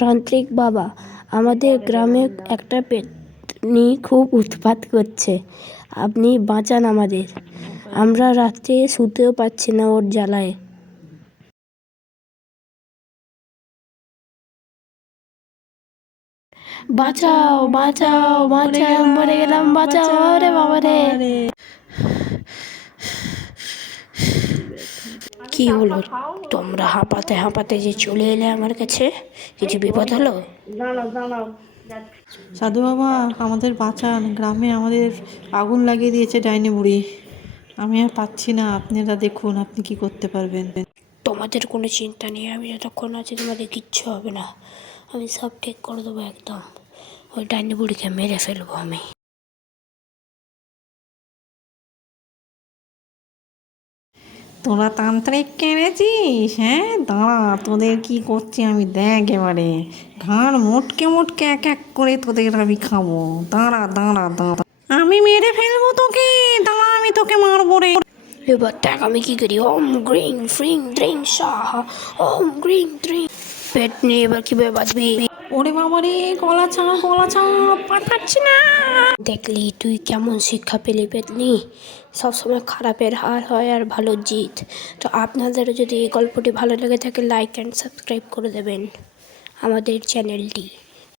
তান্ত্রিক বাবা, আমাদের গ্রামে একটা পেতনি খুব উৎপাত করছে, আপনি বাঁচান আমাদের। আমরা রাত্রে শুতেও পাচ্ছি না ওর জ্বালায়। বাঁচাও বাঁচাও বাঁচাও, মরে গেলাম, বাঁচাও রে বাবা রে। কি হলো, তোমরা হাঁপাতে হাঁপাতে যে চলে এলে আমার কাছে? কিছু বিপদ হলো? সাধু বাবা, আমাদের বাঁচান, গ্রামে আমাদের আগুন লাগিয়ে দিয়েছে ডাইনি বুড়ি। আমি আর পাচ্ছি না, আপনারা দেখুন আপনি কি করতে পারবেন। তোমাদের কোনো চিন্তা নেই, আমি যতক্ষণ আছি তোমাদের কিচ্ছু হবে না। আমি সব ঠিক করে দেবো একদম। ওই ডাইনি বুড়িকে মেরে ফেলবো আমি। তোরা তান্ত্রিক কেনেছিস? হ্যাঁ, দাঁড়া, তোদের কি করছি আমি দেখ এবারে। ঘাড় মোটকে মোটকে এক এক করে তোদের আমি খাবো। দাঁড়া দাঁড়া দাঁড়া, আমি মেরে ফেলবো তোকে। দাঁড়া, আমি তোকে মারবো রে। এবার দেখ আমি কি করি। ওম গ্রিং ফ্রিং দ্রিং সাহা, ওম গ্রিং দ্রিং। পেট নিয়ে এবার কিভাবে বাঁচবি? ওরে বাবা রে, গলা ছাড় গলা ছাড়, পাঠাচ্ছি না। দেখলি তুই কেমন শিক্ষা পেলি পেতনি? সবসময় খারাপের হার হয় আর ভালো জিত। তো আপনাদেরও যদি এই গল্পটি ভালো লেগে থাকে, লাইক অ্যান্ড সাবস্ক্রাইব করে দেবেন আমাদের চ্যানেলটি।